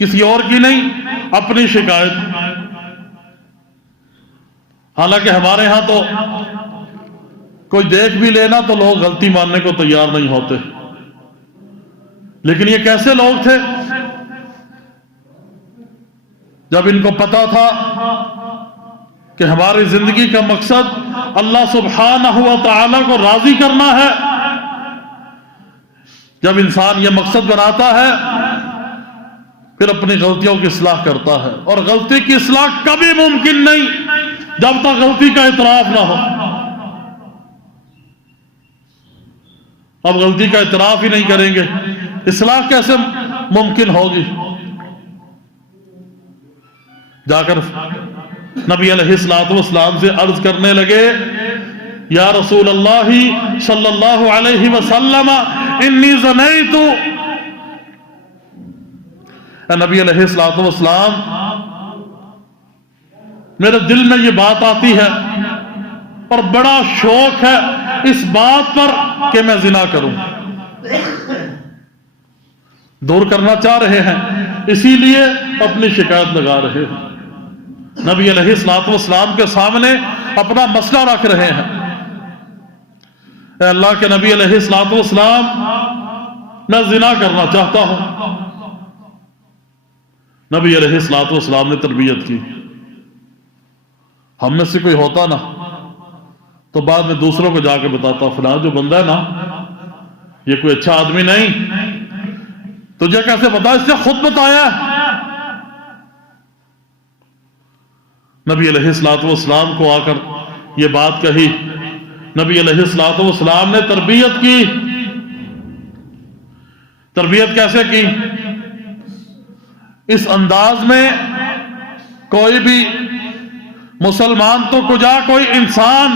کسی اور کی نہیں، اپنی شکایت۔ حالانکہ ہمارے ہاں تو کوئی دیکھ بھی لینا تو لوگ غلطی ماننے کو تیار نہیں ہوتے، لیکن یہ کیسے لوگ تھے؟ جب ان کو پتا تھا کہ ہماری زندگی کا مقصد اللہ سبحانہ و تعالی کو راضی کرنا ہے، جب انسان یہ مقصد بناتا ہے پھر اپنی غلطیوں کی اصلاح کرتا ہے، اور غلطی کی اصلاح کبھی ممکن نہیں جب تک غلطی کا اعتراف نہ ہو۔ اب غلطی کا اعتراف ہی نہیں کریں گے، اصلاح کیسے ممکن ہوگی؟ جا کر نبی علیہ الصلوۃ والسلام سے عرض کرنے لگے، یا رسول اللہ صلی اللہ علیہ وسلم انی زنیت۔ اے نبی علیہ الصلوۃ والسلام، میرے دل میں یہ بات آتی ہے اور بڑا شوق ہے اس بات پر کہ میں زنا کروں۔ دور کرنا چاہ رہے ہیں، اسی لیے اپنی شکایت لگا رہے ہیں، نبی علیہ الصلوۃ والسلام کے سامنے اپنا مسئلہ رکھ رہے ہیں۔ اے اللہ کے نبی علیہ الصلوۃ والسلام، میں زنا کرنا چاہتا ہوں۔ نبی علیہ الصلوۃ والسلام نے تربیت کی۔ ہم میں سے کوئی ہوتا نا تو بعد میں دوسروں کو جا کے بتاتا، فلاں جو بندہ ہے نا یہ کوئی اچھا آدمی نہیں، تجھے کیسے پتا؟ اس نے خود بتایا۔ نبی علیہ الصلوۃ والسلام کو آ کر یہ بات کہی، نبی علیہ الصلوۃ والسلام نے تربیت کی۔ تربیت کیسے کی؟ اس انداز میں کوئی بھی مسلمان تو کجا کوئی انسان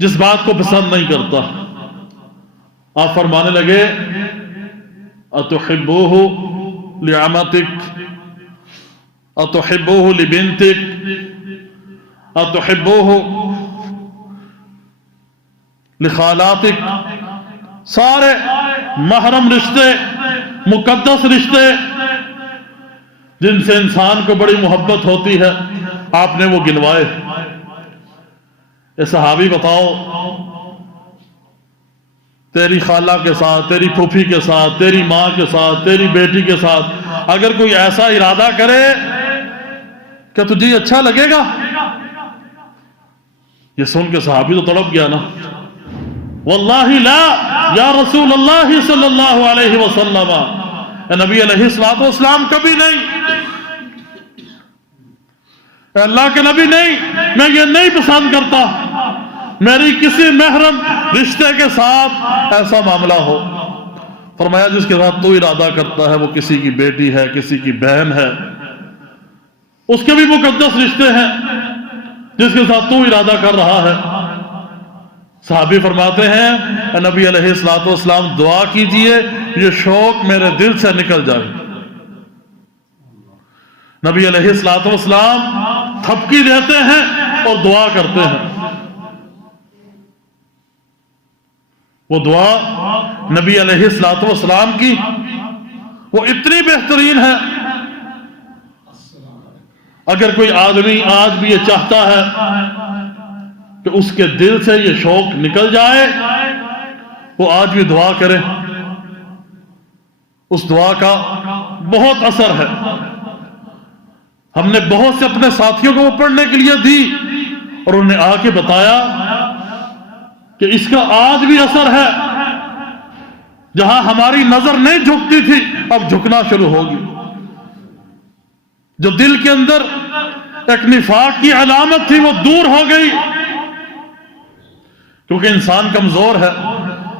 جس بات کو پسند نہیں کرتا۔ آپ فرمانے لگے، اتحبوہ لعمتک، اتحبوہ لبنتک، اتحبوہ لخالاتک۔ سارے محرم رشتے، مقدس رشتے جن سے انسان کو بڑی محبت ہوتی ہے، آپ نے وہ گنوائے۔ اے صحابی بتاؤ، تیری خالہ کے ساتھ، تیری پھوپھی کے ساتھ، تیری ماں کے ساتھ، تیری بیٹی کے ساتھ اگر کوئی ایسا ارادہ کرے، کیا تجھے یہ اچھا لگے گا؟ یہ سن کے صحابی تو تڑپ گیا نا، واللہ لا یا رسول اللہ صلی اللہ علیہ وسلم، اے نبی علیہ الصلوۃ والسلام کبھی نہیں، اے اللہ کے نبی نہیں، میں یہ نہیں پسند کرتا میری کسی محرم رشتے کے ساتھ ایسا معاملہ ہو۔ فرمایا جس کے ساتھ تو ارادہ کرتا ہے وہ کسی کی بیٹی ہے، کسی کی بہن ہے، اس کے بھی مقدس رشتے ہیں جس کے ساتھ تو ارادہ کر رہا ہے۔ صحابی فرماتے ہیں، اے نبی علیہ الصلوۃ والسلام دعا کیجئے یہ شوق میرے دل سے نکل جائے۔ نبی علیہ الصلوۃ والسلام تھپکی دیتے ہیں اور دعا کرتے ہیں۔ وہ دعا نبی علیہ الصلوۃ والسلام کی وہ اتنی بہترین ہے، اگر کوئی آدمی آج بھی یہ چاہتا ہے کہ اس کے دل سے یہ شوق نکل جائے، وہ آج بھی دعا کرے، اس دعا کا بہت اثر ہے۔ ہم نے بہت سے اپنے ساتھیوں کو وہ پڑھنے کے لیے دی اور انہوں نے آ کے بتایا کہ اس کا آج بھی اثر ہے، جہاں ہماری نظر نہیں جھکتی تھی اب جھکنا شروع ہوگی۔ جو دل کے اندر ایک نفاق کی علامت تھی وہ دور ہو گئی، کیونکہ انسان کمزور ہے،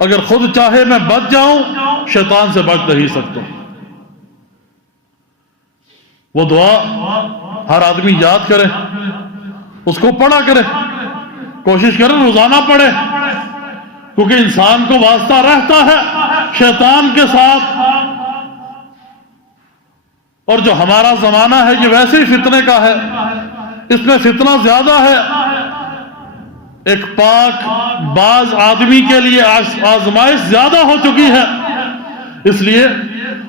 اگر خود چاہے میں بچ جاؤں شیطان سے بچ نہیں سکتا۔ وہ دعا ہر آدمی یاد کرے، اس کو پڑھا کرے، کوشش کرے روزانہ پڑھے، کیونکہ انسان کو واسطہ رہتا ہے شیطان کے ساتھ، اور جو ہمارا زمانہ ہے یہ ویسے ہی فتنے کا ہے، اس میں فتنہ زیادہ ہے۔ ایک پاک باز آدمی کے لیے آزمائش زیادہ ہو چکی ہے، اس لیے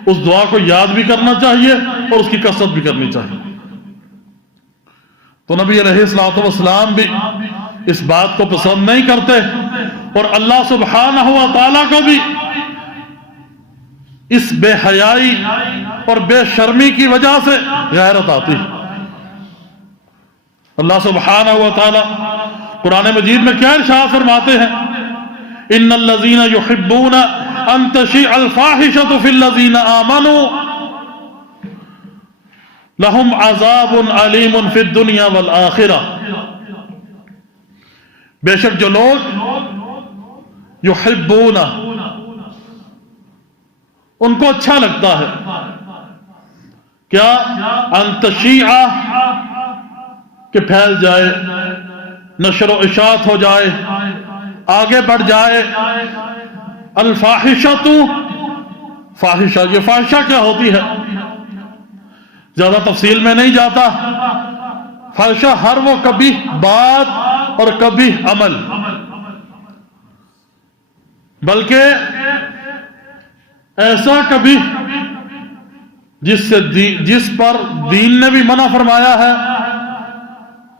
اس دعا کو یاد بھی کرنا چاہیے اور اس کی کثرت بھی کرنی چاہیے۔ تو نبی علیہ الصلوۃ والسلام بھی اس بات کو پسند نہیں کرتے، اور اللہ سبحانہ و تعالیٰ کو بھی اس بے حیائی اور بے شرمی کی وجہ سے غیرت آتی ہے۔ اللہ سبحانہ و تعالیٰ قرآن مجید میں کیا ارشاد فرماتے ہیں؟ ان الذین یحبون ان تشیع الفاحشۃ فی الذین آمنوا لہم عذاب علیم فی الدنیا والآخرہ۔ بے شک جو لوگ یحبون، ان کو اچھا لگتا ہے کیا؟ ان تشیع، کہ پھیل جائے، نشر و اشاعت ہو جائے، آگے بڑھ جائے، الفاحشۃ، فاحشہ، یہ فاحشہ کیا ہوتی ہے زیادہ تفصیل میں نہیں جاتا۔ فاحشہ ہر وہ کبھی بات اور کبھی عمل، بلکہ ایسا کبھی جس پر دین نے بھی منع فرمایا ہے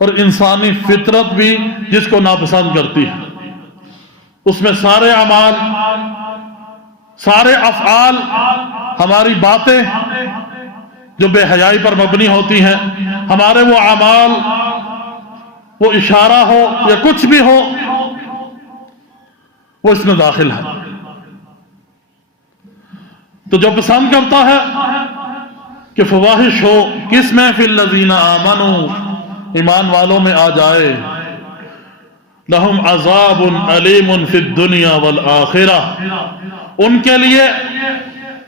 اور انسانی فطرت بھی جس کو ناپسند کرتی ہے۔ اس میں سارے اعمال، سارے افعال، ہماری باتیں جو بے حیائی پر مبنی ہوتی ہیں، ہمارے وہ اعمال، وہ اشارہ ہو یا کچھ بھی ہو، وہ اس میں داخل ہے۔ تو جو پسند کرتا ہے کہ فواحش ہو، کس میں؟ فی الذین آمنوا، ایمان والوں میں آ جائے، لہم عذاب علیم فی الدنیا والآخرہ، ان کے لیے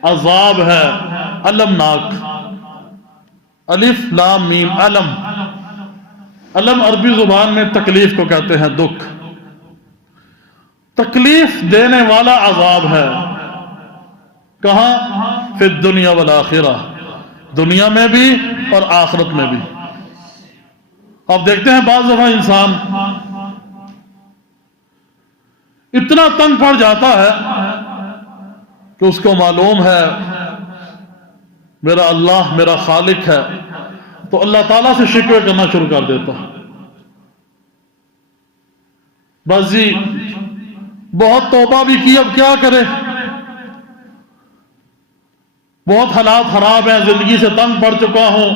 عذاب ہے المناک، الف لام میم، علم، علم عربی زبان میں تکلیف کو کہتے ہیں، دکھ، تکلیف دینے والا عذاب ہے۔ کہاں؟ فی الدنیا والآخرہ، دنیا میں بھی اور آخرت میں بھی۔ آپ دیکھتے ہیں بعض دفعہ انسان اتنا تنگ پڑ جاتا ہے کہ اس کو معلوم ہے میرا اللہ میرا خالق ہے، تو اللہ تعالیٰ سے شکوے کرنا شروع کر دیتا۔ بس جی بہت توبہ بھی کی، اب کیا کرے، بہت حالات خراب ہیں، زندگی سے تنگ پڑ چکا ہوں۔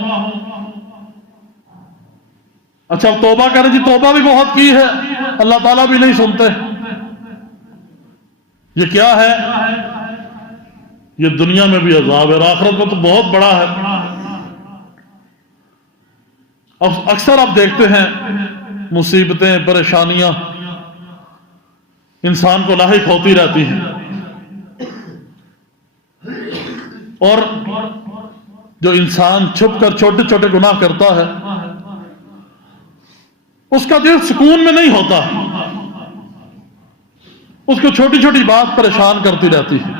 اچھا اب توبہ کریں جی، توبہ بھی بہت کی ہے، اللہ تعالیٰ بھی نہیں سنتے۔ یہ کیا ہے؟ یہ دنیا میں بھی عذاب ہے، اور آخرت میں تو بہت بڑا ہے۔ اب اکثر آپ دیکھتے ہیں مصیبتیں، پریشانیاں انسان کو لاحق ہوتی رہتی ہیں، اور جو انسان چھپ کر چھوٹے چھوٹے گناہ کرتا ہے اس کا دل سکون میں نہیں ہوتا، اس کو چھوٹی چھوٹی بات پریشان کرتی رہتی ہے،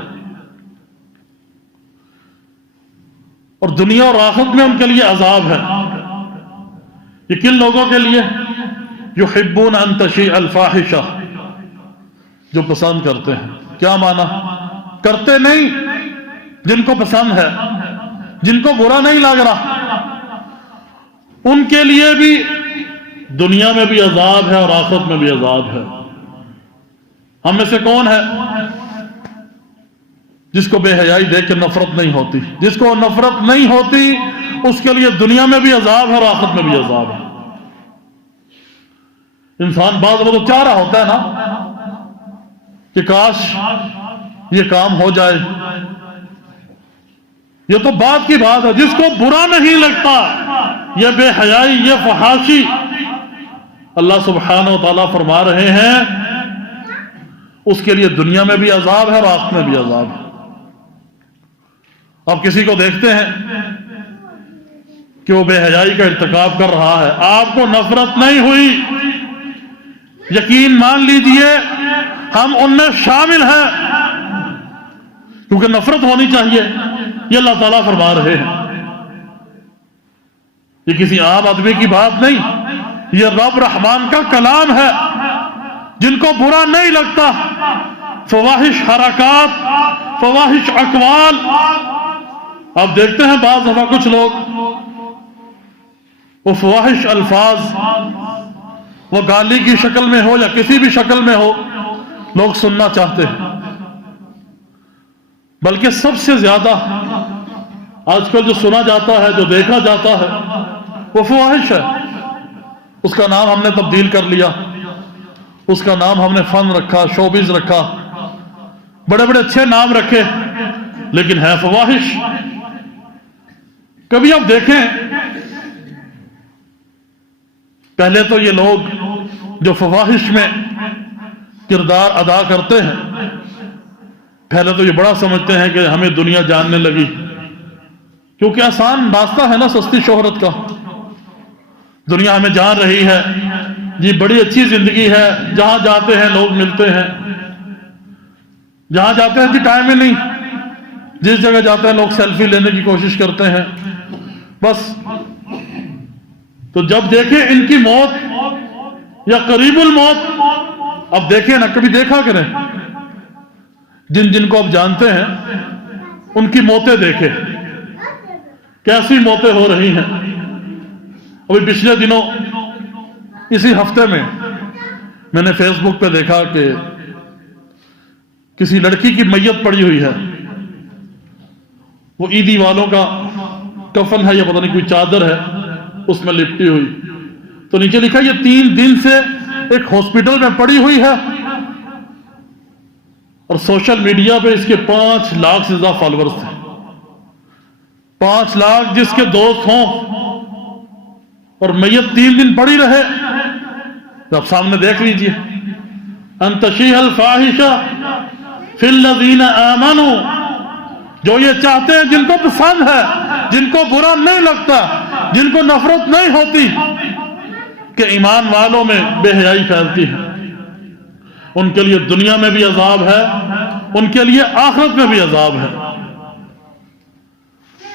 اور دنیا اور آخرت میں ان کے لیے عذاب ہے۔ یہ کن لوگوں کے لیے؟ یحبون ان تشیع الفاحشہ، جو پسند کرتے ہیں۔ کیا معنی؟ کرتے نہیں، جن کو پسند ہے، جن کو برا نہیں لگ رہا، ان کے لیے بھی دنیا میں بھی عذاب ہے اور آخرت میں بھی عذاب ہے۔ ہم میں سے کون ہے جس کو بے حیائی دیکھ کے نفرت نہیں ہوتی؟ جس کو نفرت نہیں ہوتی اس کے لیے دنیا میں بھی عذاب ہے اور آخرت میں بھی عذاب ہے۔ انسان بعض وقت چاہ رہا ہوتا ہے نا کہ کاش یہ کام ہو جائے، یہ تو بات کی بات ہے۔ جس کو برا نہیں لگتا یہ بے حیائی، یہ فحاشی، اللہ سبحانہ و تعالیٰ فرما رہے ہیں اس کے لیے دنیا میں بھی عذاب ہے اور آخرت میں بھی عذاب ہے۔ آپ کسی کو دیکھتے ہیں کہ وہ بے حیائی کا ارتکاب کر رہا ہے، آپ کو نفرت نہیں ہوئی، یقین مان لیجئے ہم ان میں شامل ہیں، کیونکہ نفرت ہونی چاہیے۔ یہ اللہ تعالیٰ فرما رہے ہیں، یہ کسی عام آدمی کی بات نہیں، یہ رب رحمان کا کلام ہے۔ جن کو برا نہیں لگتا فواحش حرکات، فواحش اقوال، آپ دیکھتے ہیں بعض دفعہ کچھ لوگ وہ فواحش الفاظ وہ گالی کی شکل میں ہو یا کسی بھی شکل میں ہو لوگ سننا چاہتے ہیں، بلکہ سب سے زیادہ آج کل جو سنا جاتا ہے، جو دیکھا جاتا ہے، وہ فواحش ہے۔ اس کا نام ہم نے تبدیل کر لیا، اس کا نام ہم نے فن رکھا، شوبز رکھا، بڑے بڑے اچھے نام رکھے، لیکن ہے فواحش۔ کبھی آپ دیکھیں، پہلے تو یہ لوگ جو فواحش میں کردار ادا کرتے ہیں، پہلے تو یہ بڑا سمجھتے ہیں کہ ہمیں دنیا جاننے لگی، کیونکہ آسان راستہ ہے نا سستی شہرت کا۔ دنیا ہمیں جان رہی ہے، جی بڑی اچھی زندگی ہے، جہاں جاتے ہیں لوگ ملتے ہیں، جہاں جاتے ہیں جی ٹائم ہی نہیں، جس جگہ جاتے ہیں لوگ سیلفی لینے کی کوشش کرتے ہیں بس۔ تو جب دیکھیں ان کی موت یا قریب الموت، اب دیکھیں نا، کبھی دیکھا کریں، جن جن کو آپ جانتے ہیں ان کی موتیں دیکھیں، کیسی موتیں ہو رہی ہیں۔ ابھی پچھلے دنوں اسی ہفتے میں نے فیس بک پہ دیکھا کہ کسی لڑکی کی میت پڑی ہوئی ہے، وہ عیدی والوں کا کفن ہے یا پتہ نہیں کوئی چادر ہے اس میں لپٹی ہوئی، تو نیچے لکھا یہ 3 دن سے ایک ہاسپٹل میں پڑی ہوئی ہے، اور سوشل میڈیا پہ اس کے 5 لاکھ سے زیادہ فالورز تھے۔ 5 لاکھ جس کے دوست ہوں اور میت 3 دن پڑی رہے، تو آپ سامنے دیکھ لیجئے۔ ان تشیح الفاحشہ فی الذین آمنوا، جو یہ چاہتے ہیں، جن کو پسند ہے، جن کو برا نہیں لگتا، جن کو نفرت نہیں ہوتی کہ ایمان والوں میں بے حیائی پھیلتی ہے، ان کے لیے دنیا میں بھی عذاب ہے، ان کے لیے آخرت میں بھی عذاب ہے۔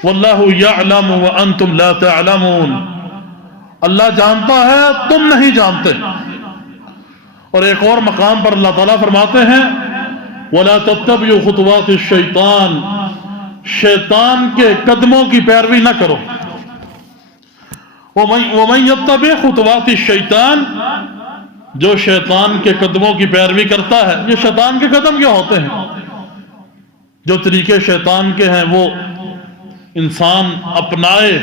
واللہ یعلم وانتم لا تعلمون، اللہ جانتا ہے تم نہیں جانتے۔ اور ایک اور مقام پر اللہ تعالیٰ فرماتے ہیں وَلَا تَتَّبِعُوا خُطُوَاتِ الشَّيْطَانِ، شیطان کے قدموں کی پیروی نہ کرو۔ وَمَنْ يَتَّبِعْ خُطُوَاتِ الشَّيْطَانِ، جو شیطان کے قدموں کی پیروی کرتا ہے۔ یہ شیطان کے قدم کیا ہوتے ہیں؟ جو طریقے شیطان کے ہیں وہ انسان اپنائے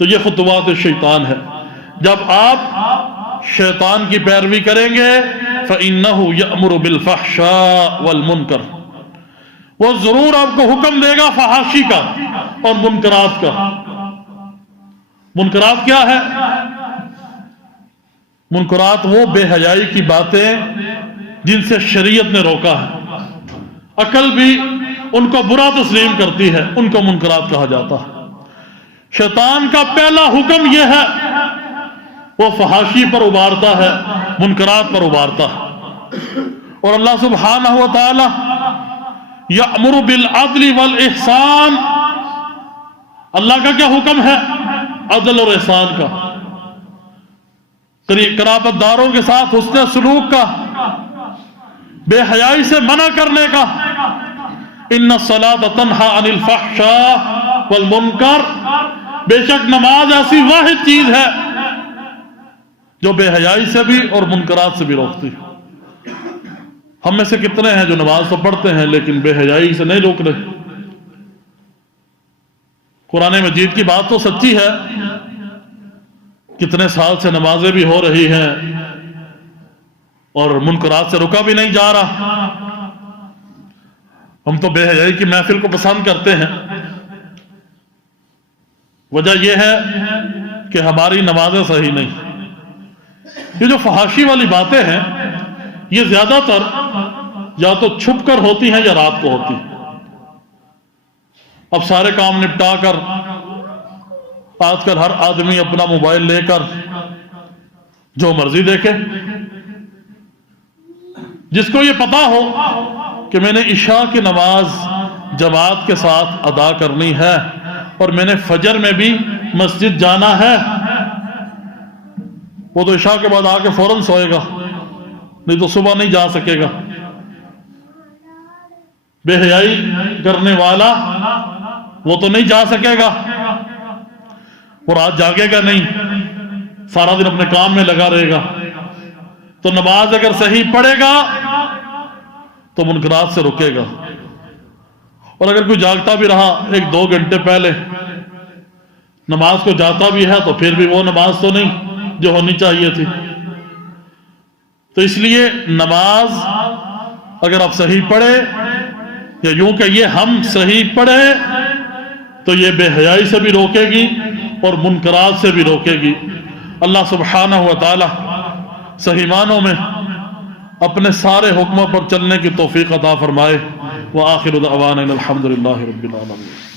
تو یہ خطوات الشیطان ہے۔ جب آپ شیطان کی پیروی کریں گے فَإِنَّهُ يَأْمُرُ بِالْفَحْشَاءِ وَالْمُنْكَرِ، وہ ضرور آپ کو حکم دے گا فحاشی کا اور منکرات کا۔ منکرات کیا ہے؟ منکرات وہ بے حیائی کی باتیں جن سے شریعت نے روکا ہے، عقل بھی ان کو برا تسلیم کرتی ہے، ان کو منکرات کہا جاتا ہے۔ شیطان کا پہلا حکم یہ ہے، وہ فحاشی پر ابھارتا ہے، منکرات پر ابھارتا ہے۔ اور اللہ سبحانہ و تعالی یأمر بالعدل والاحسان، اللہ کا کیا حکم ہے؟ عدل اور احسان کا، قرابت داروں کے ساتھ حسن سلوک کا، بے حیائی سے منع کرنے کا۔ ان الصلاۃ تنہی عن الفحشاء والمنکر، بے شک نماز ایسی واحد چیز ہے جو بے حیائی سے بھی اور منکرات سے بھی روکتی ہے۔ ہم میں سے کتنے ہیں جو نماز تو پڑھتے ہیں لیکن بے حیائی سے نہیں روک رہے؟ قرآن مجید کی بات تو سچی ہے، کتنے سال سے نمازیں بھی ہو رہی ہیں اور منکرات سے رکا بھی نہیں جا رہا۔ ہم تو بے حیائی کی محفل کو پسند کرتے ہیں۔ وجہ یہ ہے کہ ہماری نمازیں صحیح نہیں۔ یہ جو فحاشی والی باتیں ہیں یہ زیادہ تر یا تو چھپ کر ہوتی ہیں یا رات کو ہوتی ہیں۔ اب سارے کام نپٹا کر آج کل ہر آدمی اپنا موبائل لے کر جو مرضی دیکھے۔ جس کو یہ پتا ہو کہ میں نے عشاء کی نماز جماعت کے ساتھ ادا کرنی ہے اور میں نے فجر میں بھی مسجد جانا ہے، وہ تو عشاء کے بعد آ کے فوراً سوئے گا، نہیں تو صبح نہیں جا سکے گا۔ بے حیائی کرنے والا وہ تو نہیں جا سکے گا، اور رات جاگے گا نہیں، سارا دن اپنے کام میں لگا رہے گا۔ تو نماز اگر صحیح پڑھے گا تو منکرات سے رکے گا، اور اگر کوئی جاگتا بھی رہا 1-2 گھنٹے پہلے نماز کو جاتا بھی ہے تو پھر بھی وہ نماز تو نہیں جو ہونی چاہیے تھی۔ تو اس لیے نماز اگر آپ صحیح پڑھے، یا یوں کہیے ہم صحیح پڑھے، تو یہ بے حیائی سے بھی روکے گی اور منکرات سے بھی روکے گی۔ اللہ سبحانہ و تعالی صحیح معنوں میں اپنے سارے حکموں پر چلنے کی توفیق عطا فرمائے۔ وآخر دعوانا الحمدللہ رب العالمین۔